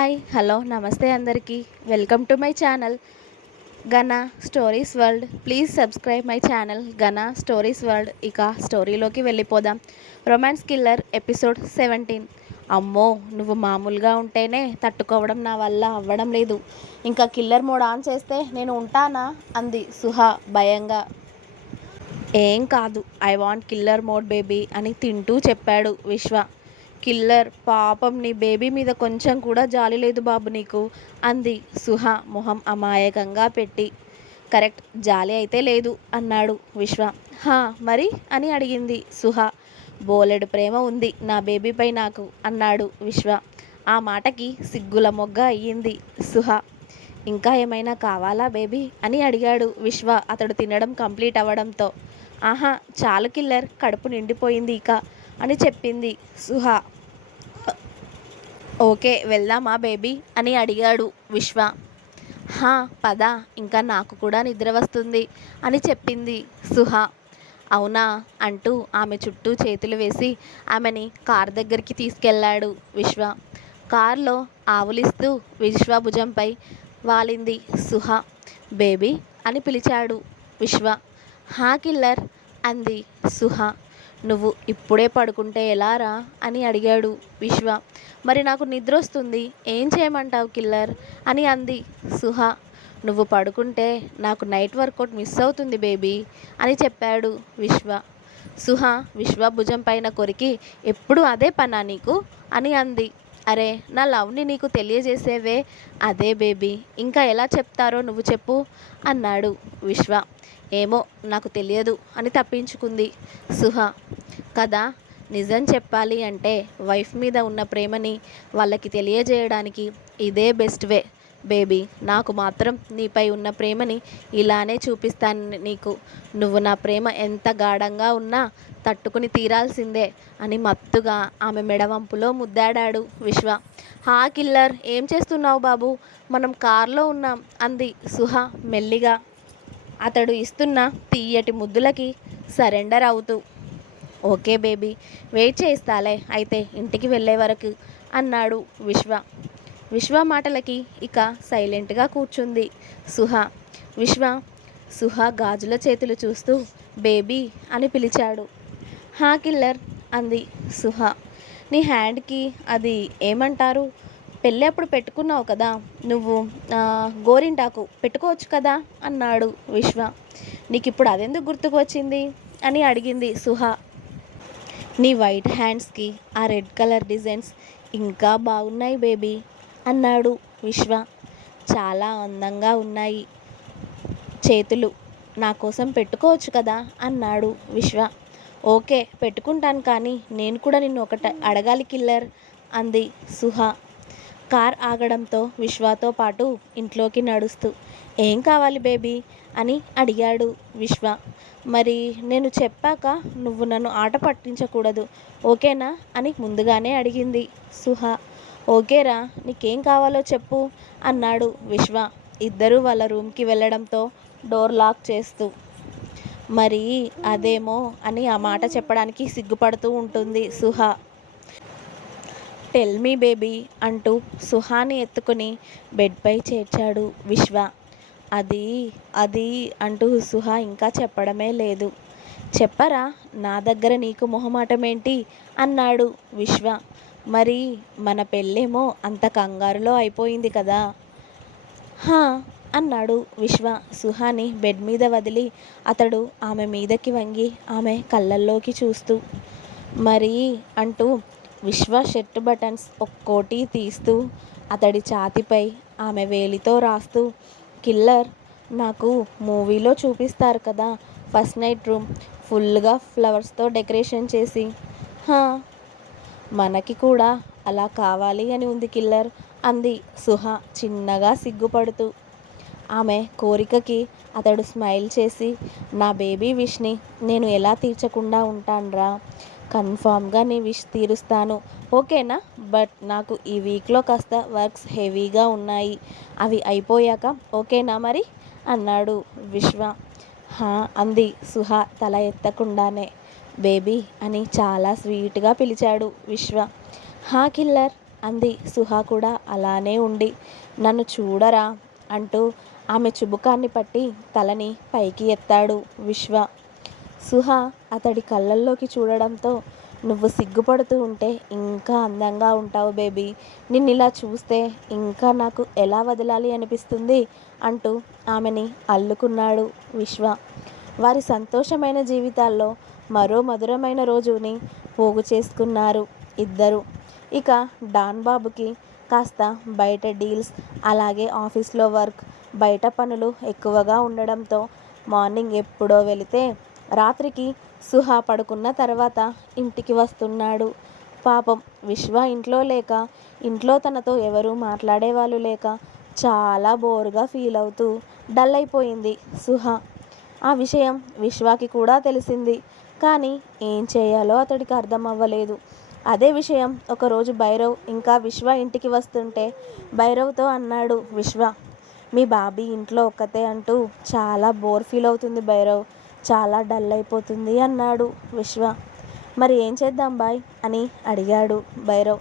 Hi hello నమస్తే అందరికీ. Welcome to my channel గన stories world. Please subscribe my channel గన స్టోరీస్ వరల్డ్. ఇక స్టోరీలోకి వెళ్ళిపోదాం. Romance killer episode seventeen. అమ్మో నువ్వు మామూలుగా ఉంటేనే తట్టుకోవడం నా వల్ల అవ్వడం లేదు. ఇంకా కిల్లర్ మోడ్ ఆన్ చేస్తే నేను ఉంటానా? అంది సుహా భయంగా. ఏం కాదు I want killer mode baby అని తింటూ చెప్పాడు విశ్వ. కిల్లర్ పాపం నీ బేబీ మీద కొంచెం కూడా జాలి లేదు బాబు నీకు అంది సుహ మొహం అమాయకంగా పెట్టి. కరెక్ట్ జాలి అయితే లేదు అన్నాడు విశ్వ. హా మరి? అని అడిగింది సుహ. బోలెడు ప్రేమ ఉంది నా బేబీపై నాకు అన్నాడు విశ్వ. ఆ మాటకి సిగ్గుల మొగ్గ అయ్యింది సుహ. ఇంకా ఏమైనా కావాలా బేబీ? అని అడిగాడు విశ్వ అతడు తినడం కంప్లీట్ అవ్వడంతో. ఆహా చాలు కిల్లర్ కడుపు నిండిపోయింది ఇక. అని చెప్పింది సుహ. ఓకే వెళ్దామా బేబీ? అని అడిగాడు విశ్వ. హా పద ఇంకా నాకు కూడా నిద్ర వస్తుంది అని చెప్పింది సుహ. అవునా? అంటూ ఆమె చుట్టూ చేతులు వేసి ఆమెని కార్ దగ్గరికి తీసుకెళ్ళాడు విశ్వ. కారులో ఆవులిస్తూ విశ్వ భుజంపై వాలింది సుహ. బేబీ అని పిలిచాడు విశ్వ. హా కిల్లర్ అంది సుహ. నువ్వు ఇప్పుడే పడుకుంటే ఎలారా అని అడిగాడు విశ్వ. మరి నాకు నిద్ర వస్తుంది ఏం చేయమంటావు కిల్లర్? అని అంది సుహ. నువ్వు పడుకుంటే నాకు నైట్ వర్కౌట్ మిస్ అవుతుంది బేబీ అని చెప్పాడు విశ్వ. సుహ విశ్వ భుజం పైన కొరికి ఎప్పుడు అదే పనా నీకు? అని అంది. అరే నా లవ్ని నీకు తెలియజేసేవే అదే బేబీ. ఇంకా ఎలా చెప్తారో నువ్వు చెప్పు అన్నాడు విశ్వ. ఏమో నాకు తెలియదు అని తప్పించుకుంది సుహ. కదా నిజం చెప్పాలి అంటే వైఫ్ మీద ఉన్న ప్రేమని వాళ్ళకి తెలియజేయడానికి ఇదే బెస్ట్ వే. బేబీ నాకు మాత్రం నీపై ఉన్న ప్రేమని ఇలానే చూపిస్తాను నీకు. నువ్వు నా ప్రేమ ఎంత గాఢంగా ఉన్నా తట్టుకుని తీరాల్సిందే అని మత్తుగా ఆమె మెడవంపులో ముద్దాడాడు విశ్వ. హా కిల్లర్ ఏం చేస్తున్నావు బాబు? మనం కార్లో ఉన్నాం అంది సుహ మెల్లిగా. అతడు ఇస్తున్న తీయటి ముద్దులకి సరెండర్ అవుతూ. ఓకే బేబీ వెయిట్ చేయిస్తాలే అయితే ఇంటికి వెళ్ళే వరకు అన్నాడు విశ్వ. విశ్వ మాటలకి ఇక సైలెంట్గా కూర్చుంది సుహ. విశ్వ సుహ గాజుల చేతులు చూస్తూ బేబీ అని పిలిచాడు. హా కిల్లర్ అంది సుహ. నీ హ్యాండ్కి అది ఏమంటారు? పెళ్ళి అప్పుడు పెట్టుకున్నావు కదా నువ్వు గోరింటాకు పెట్టుకోవచ్చు కదా అన్నాడు విశ్వ. నీకు ఇప్పుడు అదెందుకు గుర్తుకు వచ్చింది? అని అడిగింది సుహ. నీ వైట్ హ్యాండ్స్కి ఆ రెడ్ కలర్ డిజైన్స్ ఇంకా బాగున్నాయి బేబీ. అన్నాడు విశ్వ. చాలా అందంగా ఉన్నాయి. చేతులు నా కోసం పెట్టుకోవచ్చు కదా? అన్నాడు విశ్వ. ఓకే పెట్టుకుంటాను కానీ నేను కూడా నిన్ను ఒకట అడగాలి కిల్లర్ అంది సుహ. కార్ ఆగడంతో విశ్వతో పాటు ఇంట్లోకి నడుస్తూ ఏం కావాలి బేబీ? అని అడిగాడు విశ్వ. మరి నేను చెప్పాక నువ్వు నన్ను ఆట పట్టించకూడదు ఓకేనా? అని ముందుగానే అడిగింది సుహ. ఓకేరా నీకేం కావాలో చెప్పు అన్నాడు విశ్వ. ఇద్దరూ వాళ్ళ రూమ్కి వెళ్ళడంతో డోర్ లాక్ చేస్తూ. మరి అదేమో అని ఆ మాట చెప్పడానికి సిగ్గుపడుతూ ఉంటుంది సుహ. టెల్ మీ బేబీ అంటూ సుహాని ఎత్తుకుని బెడ్పై చేర్చాడు విశ్వ. అది అది అంటూ సుహ ఇంకా చెప్పడమే లేదు. చెప్పరా నా దగ్గర నీకు మొహమాటమేంటి? అన్నాడు విశ్వ. మరి మన పెళ్ళేమో అంత కంగారులో అయిపోయింది కదా. హా అన్నాడు విశ్వ సుహాని బెడ్ మీద వదిలి. అతడు ఆమె మీదకి వంగి ఆమె కళ్ళల్లోకి చూస్తూ. మరి అంటూ విశ్వ షర్ట్ బటన్స్ ఒక్కోటి తీస్తూ అతడి ఛాతిపై ఆమె వేలితో రాస్తూ కిల్లర్ నాకు మూవీలో చూపిస్తారు కదా ఫస్ట్ నైట్ రూమ్ ఫుల్గా ఫ్లవర్స్తో డెకరేషన్ చేసి. హా మనకి కూడా అలా కావాలి అని ఉంది కిల్లర్ అంది సుహ చిన్నగా సిగ్గుపడుతూ. ఆమె కోరికకి అతడు స్మైల్ చేసి నా బేబీ విష్ని నేను ఎలా తీర్చకుండా ఉంటానరా? కన్ఫామ్గా నీ విష్ తీరుస్తాను. ఓకేనా? బట్ నాకు ఈ వీక్లో కాస్త వర్క్స్ హెవీగా ఉన్నాయి. అవి అయిపోయాక ఓకేనా మరి? అన్నాడు విశ్వ. హా అంది సుహ తల ఎత్తకుండానే. బేబీ అని చాలా స్వీట్గా పిలిచాడు విశ్వ. హా కిల్లర్! అంది సుహా కూడా అలానే ఉండి. నన్ను చూడరా! అంటూ ఆమె చుబుకాన్ని పట్టి తలని పైకి ఎత్తాడు విశ్వ. సుహా అతడి కళ్ళల్లోకి చూడడంతో నువ్వు సిగ్గుపడుతూ ఉంటే ఇంకా అందంగా ఉంటావు బేబీ. నిన్ను ఇలా చూస్తే ఇంకా నాకు ఎలా వదలాలి అనిపిస్తుంది? అంటూ ఆమెని అల్లుకున్నాడు విశ్వ. వారి సంతోషమైన జీవితాల్లో మరో మధురమైన రోజుని పోగు చేసుకున్నారు ఇద్దరు. ఇక డాన్ బాబుకి కాస్త బయట డీల్స్ అలాగే ఆఫీస్లో వర్క్ బయట పనులు ఎక్కువగా ఉండడంతో మార్నింగ్ ఎప్పుడో వెళితే రాత్రికి సుహా పడుకున్న తర్వాత ఇంటికి వస్తున్నాడు. పాపం విశ్వ ఇంట్లో లేక ఇంట్లో తనతో ఎవరు మాట్లాడేవాళ్ళు లేక చాలా బోరుగా ఫీల్ అవుతూ డల్ అయిపోయింది సుహా. ఆ విషయం విశ్వాకి కూడా తెలిసింది. కానీ ఏం చేయాలో అతడికి అర్థం అవ్వలేదు అదే విషయం ఒకరోజు భైరవ్ ఇంకా విశ్వ ఇంటికి వస్తుంటే భైరవ్తో అన్నాడు విశ్వ మీ బాబీ ఇంట్లో ఒక్కతే అంటూ చాలా బోర్ ఫీల్ అవుతుంది భైరవ్. చాలా డల్ అయిపోతుంది అన్నాడు విశ్వ. మరి ఏం చేద్దాం బాయ్ అని అడిగాడు భైరవ్.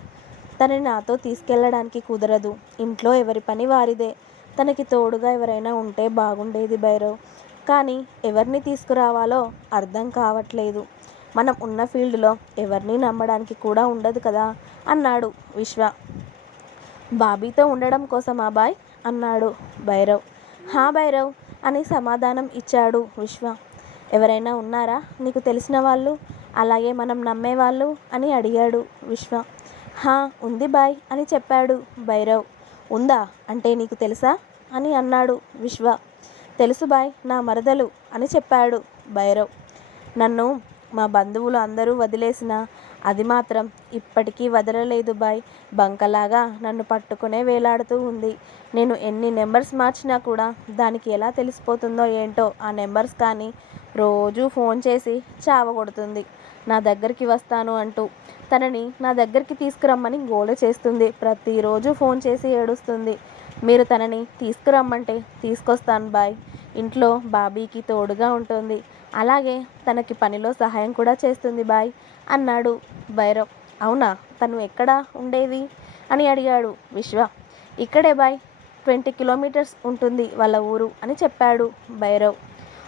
తనని నాతో తీసుకెళ్ళడానికి కుదరదు. ఇంట్లో ఎవరి పని వారిదే. తనకి తోడుగా ఎవరైనా ఉంటే బాగుండేది భైరవ్. కానీ ఎవరిని తీసుకురావాలో అర్థం కావట్లేదు. మనం ఉన్న ఫీల్డ్లో ఎవరిని నమ్మడానికి కూడా ఉండదు కదా? అన్నాడు విశ్వ. బాబీతో ఉండడం కోసం బాయ్? అన్నాడు భైరవ్. హా భైరవ్! అని సమాధానం ఇచ్చాడు విశ్వ. ఎవరైనా ఉన్నారా? నీకు తెలిసిన వాళ్ళు? అలాగే మనం నమ్మేవాళ్ళు అని అడిగాడు విశ్వ. హా ఉంది బాయ్! అని చెప్పాడు భైరవ్. ఉందా? అంటే నీకు తెలుసా? అని అన్నాడు విశ్వ. తెలుసు బాయ్ నా మరదలు అని చెప్పాడు భైరవ్. నన్ను మా బంధువులు అందరూ వదిలేసిన అది మాత్రం ఇప్పటికీ వదలలేదు బాయ్. బంకలాగా నన్ను పట్టుకునే వేలాడుతూ ఉంది. నేను ఎన్ని నెంబర్స్ మార్చినా కూడా దానికి ఎలా తెలిసిపోతుందో ఏంటో ఆ నెంబర్స్ కానీ రోజూ ఫోన్ చేసి చావగొడుతుంది నా దగ్గరికి వస్తాను అంటూ తనని నా దగ్గరికి తీసుకురమ్మని గోల చేస్తుంది. ప్రతిరోజు ఫోన్ చేసి ఏడుస్తుంది. మీరు తనని తీసుకురమ్మంటే తీసుకొస్తాను బాయ్. ఇంట్లో బాబీకి తోడుగా ఉంటుంది. అలాగే తనకి పనిలో సహాయం కూడా చేస్తుంది బాయ్ అన్నాడు భైరవ్. అవునా? తను ఎక్కడ ఉండేది? అని అడిగాడు విశ్వ. ఇక్కడే బాయ్. ట్వంటీ కిలోమీటర్స్ ఉంటుంది వాళ్ళ ఊరు అని చెప్పాడు భైరవ్.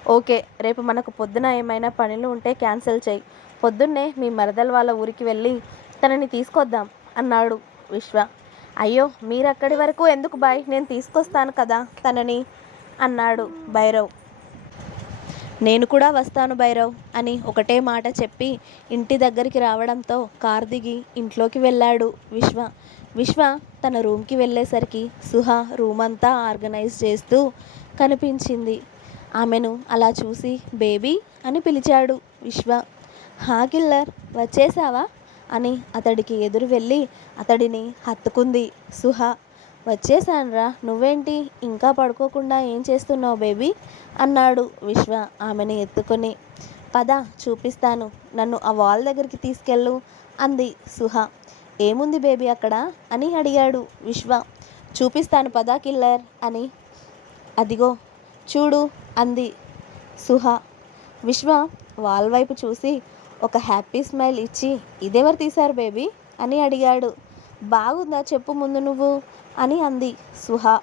ఓకే రేపు మనకు పొద్దున ఏమైనా పనులు ఉంటే క్యాన్సిల్ చేయి. పొద్దున్నే మీ మరదల వాళ్ళ ఊరికి వెళ్ళి తనని తీసుకొద్దాం అన్నాడు విశ్వ. అయ్యో మీరు అక్కడి వరకు ఎందుకు బాయ్? నేను తీసుకొస్తాను కదా తనని అన్నాడు భైరవ్. నేను కూడా వస్తాను భైరవ్ అని ఒకటే మాట చెప్పి ఇంటి దగ్గరికి రావడంతో కార్ దిగి ఇంట్లోకి వెళ్ళాడు విశ్వ. విశ్వ తన రూమ్కి వెళ్ళేసరికి సుహ రూమ్ అంతా ఆర్గనైజ్ చేస్తూ కనిపించింది. ఆమెను అలా చూసి బేబీ అని పిలిచాడు విశ్వ. హా కిల్లర్ వచ్చేసావా? అని అతడికి ఎదురు వెళ్ళి అతడిని హత్తుకుంది. సుహ వచ్చేసానరా నువ్వేంటి? ఇంకా పడుకోకుండా ఏం చేస్తున్నావు బేబీ? అన్నాడు విశ్వ ఆమెను ఎత్తుకొని. పద చూపిస్తాను. నన్ను ఆ వాల్ దగ్గరికి తీసుకెళ్ళు అంది సుహ. ఏముంది బేబీ అక్కడ? అని అడిగాడు విశ్వ. చూపిస్తాను పదా కిల్లర్ అని. అదిగో చూడు అంది సుహ. విశ్వ వాల్ వైపు చూసి ఒక హ్యాపీ స్మైల్ ఇచ్చి ఇదెవరు తీశారు బేబీ? అని అడిగాడు. బాగుందా? చెప్పు ముందు నువ్వు అని అంది సుహ.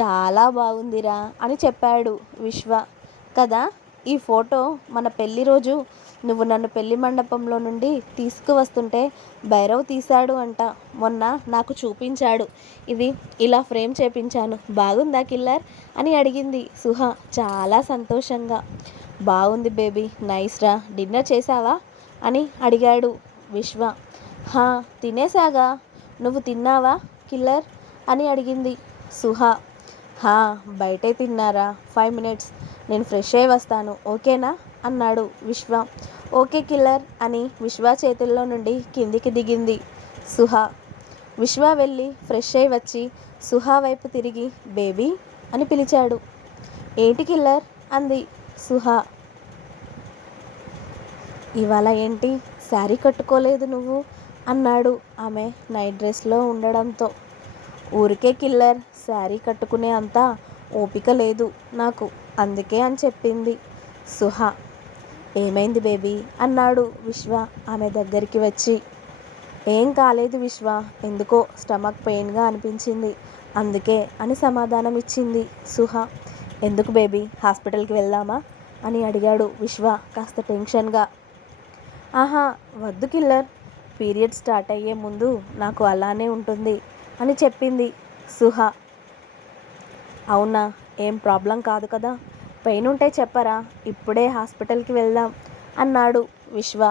చాలా బాగుందిరా అని చెప్పాడు విశ్వ. కదా ఈ ఫోటో మన పెళ్ళి రోజు నువ్వు నన్ను పెళ్ళి మండపంలో నుండి తీసుకువస్తుంటే భైరవ్ తీశాడు అంట. మొన్న నాకు చూపించాడు. ఇది ఇలా ఫ్రేమ్ చేపించాను. బాగుందా కిల్లర్? అని అడిగింది సుహ చాలా సంతోషంగా. బాగుంది బేబీ నైస్ రా డిన్నర్ చేసావా అని అడిగాడు విశ్వ. హా తినేసాగా నువ్వు తిన్నావా కిల్లర్? అని అడిగింది సుహా. హా బయటే తిన్నారా? Five minutes. నేను ఫ్రెష్ అయి వస్తాను ఓకేనా? అన్నాడు విశ్వ. ఓకే కిల్లర్ అని విశ్వ చేతుల్లో నుండి కిందికి దిగింది సుహా. విశ్వ వెళ్ళి ఫ్రెష్ అయి వచ్చి సుహా వైపు తిరిగి బేబీ అని పిలిచాడు. ఏంటి కిల్లర్? అంది సుహా. ఇవాళ ఏంటి? శారీ కట్టుకోలేదు నువ్వు? అన్నాడు ఆమె నైట్ డ్రెస్లో ఉండడంతో. ఊరికే కిల్లర్ శారీ కట్టుకునే అంత ఓపిక లేదు నాకు అందుకే అని చెప్పింది. సుహ. ఏమైంది బేబీ? అన్నాడు విశ్వ ఆమె దగ్గరికి వచ్చి. ఏం కాలేదు విశ్వ ఎందుకో స్టమక్ పెయిన్గా అనిపించింది. అందుకే అని సమాధానం ఇచ్చింది సుహ. ఎందుకు బేబీ? హాస్పిటల్కి వెళ్దామా? అని అడిగాడు విశ్వ కాస్త టెన్షన్గా. ఆహా వద్దు కిల్లర్. పీరియడ్ స్టార్ట్ అయ్యే ముందు నాకు అలానే ఉంటుంది అని చెప్పింది సుహ. అవునా ఏం ప్రాబ్లం కాదు కదా. పెయిన్ ఉంటే చెప్పరా ఇప్పుడే హాస్పిటల్కి వెళ్దాం అన్నాడు విశ్వ.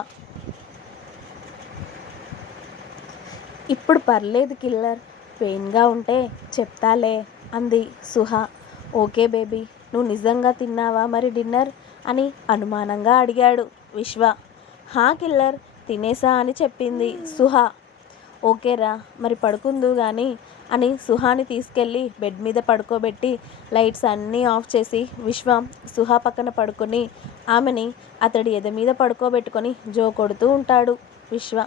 ఇప్పుడు పర్లేదు కిల్లర్ పెయిన్గా ఉంటే చెప్తాలే అంది సుహ. ఓకే బేబీ నువ్వు నిజంగా తిన్నావా మరి డిన్నర్? అని అనుమానంగా అడిగాడు విశ్వ. హా కిల్లర్ తినేసా అని చెప్పింది సుహా. ఓకేరా మరి పడుకుందు కానీ అని సుహాని తీసుకెళ్ళి బెడ్ మీద పడుకోబెట్టి లైట్స్ అన్నీ ఆఫ్ చేసి విశ్వం సుహా పక్కన పడుకొని ఆమెని అతడి ఎద మీద పడుకోబెట్టుకొని జో కొడుతూ ఉంటాడు విశ్వ.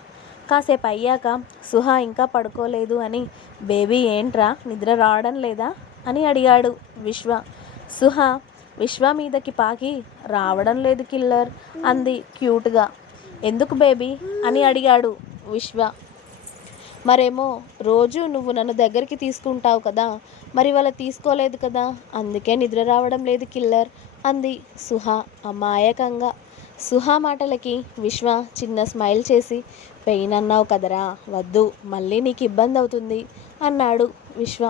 కాసేపు అయ్యాక సుహా ఇంకా పడుకోలేదు అని బేబీ ఏంట్రా నిద్ర రావడం లేదా? అని అడిగాడు విశ్వ. సుహా విశ్వ మీదకి పాకి రావడం లేదు కిల్లర్ అంది క్యూట్గా. ఎందుకు బేబీ? అని అడిగాడు విశ్వ. మరేమో రోజు నువ్వు నన్ను దగ్గరికి తీసుకుంటావు కదా మరి వాళ్ళ తీసుకోలేదు కదా అందుకే నిద్ర రావడం లేదు కిల్లర్ అంది సుహ అమాయకంగా. సుహ మాటలకి విశ్వ చిన్న స్మైల్ చేసి పెయిన్ అన్నావు కదరా వద్దు మళ్ళీ నీకు ఇబ్బంది అవుతుంది అన్నాడు విశ్వ.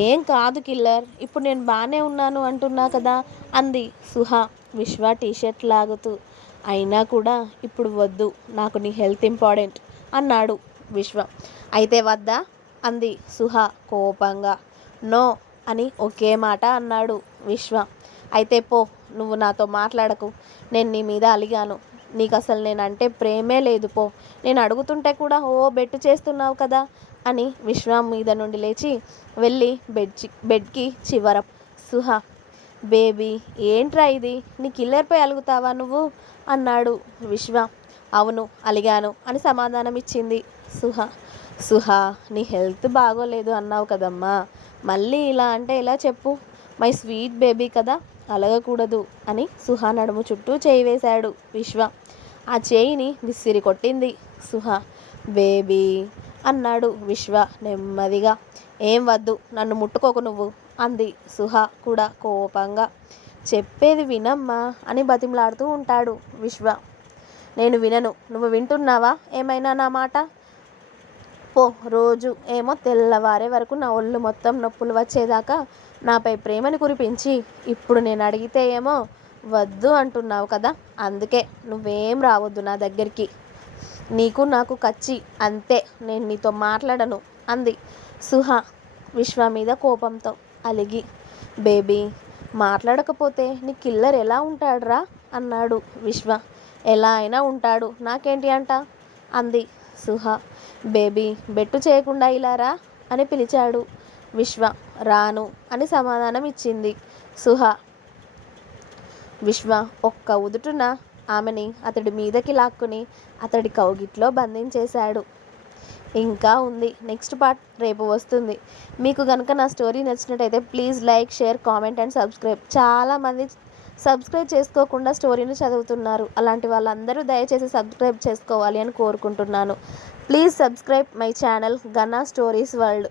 ఏం కాదు కిల్లర్ ఇప్పుడు నేను బాగానే ఉన్నాను అంటున్నా కదా అంది సుహ. విశ్వ టీషర్ట్ లాగుతూ. అయినా కూడా ఇప్పుడు వద్దు నాకు నీ హెల్త్ ఇంపార్టెంట్ అన్నాడు విశ్వ. అయితే వద్దా? అంది సుహ కోపంగా. నో అని ఒకే మాట అన్నాడు విశ్వ. అయితే పో నువ్వు నాతో మాట్లాడకు. నేను నీ మీద అలిగాను. నీకు అసలు నేనంటే ప్రేమే లేదు పో. నేను అడుగుతుంటే కూడా ఓ బెట్టు చేస్తున్నావు కదా అని విశ్వ మీద నుండి లేచి వెళ్ళి బెడ్ బెడ్కి చివర. సుహ బేబీ ఏంట్రా ఇది? నీ కిల్లర్పై అలుగుతావా నువ్వు? అన్నాడు విశ్వ. అవును అలిగాను అని సమాధానం ఇచ్చింది సుహ. సుహ నీ హెల్త్ బాగోలేదు అన్నావు కదమ్మా. మళ్ళీ ఇలా అంటే ఎలా చెప్పు? మై స్వీట్ బేబీ కదా అలగకూడదు అని సుహ నడుము చుట్టూ చేయి వేశాడు విశ్వ. ఆ చేయిని విసిరి కొట్టింది సుహ. బేబీ అన్నాడు విశ్వ నెమ్మదిగా. ఏం వద్దు నన్ను ముట్టుకోకు నువ్వు. అంది సుహ కూడా కోపంగా. చెప్పేది వినమ్మా అని బతిమలాడుతూ ఉంటాడు విశ్వ. నేను వినను. నువ్వు వింటున్నావా? ఏమైనా నా మాట? పో రోజు ఏమో తెల్లవారే వరకు నా ఒళ్ళు మొత్తం నొప్పులు వచ్చేదాకా నాపై ప్రేమని కురిపించి ఇప్పుడు నేను అడిగితే ఏమో వద్దు అంటున్నావు కదా? అందుకే నువ్వేం రావద్దు నా దగ్గరికి. నీకు నాకు కచ్చి అంతే. నేను నీతో మాట్లాడను అంది సుహ విశ్వ మీద కోపంతో. అలిగి బేబీ మాట్లాడకపోతే నీ కిల్లర్ ఎలా ఉంటాడురా? అన్నాడు విశ్వ. ఎలా అయినా ఉంటాడు. నాకేంటి అంట? అంది సుహ. బేబీ బెట్టు చేయకుండా ఇలారా అని పిలిచాడు విశ్వ. రాను అని సమాధానం ఇచ్చింది సుహ. విశ్వ ఒక్క ఉదుటున ఆమెని అతడి మీదకి లాక్కుని అతడి కౌగిట్లో బంధించేశాడు. ఇంకా ఉంది. నెక్స్ట్ పార్ట్ రేపు వస్తుంది. మీకు కనుక నా స్టోరీ నచ్చినట్టయితే please like share comment and subscribe చాలామంది సబ్స్క్రైబ్ చేసుకోకుండా స్టోరీని చదువుతున్నారు. అలాంటి వాళ్ళందరూ దయచేసి సబ్స్క్రైబ్ చేసుకోవాలి అని కోరుకుంటున్నాను. Please subscribe my channel గన్నా stories world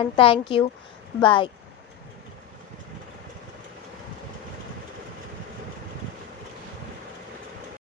and thank you bye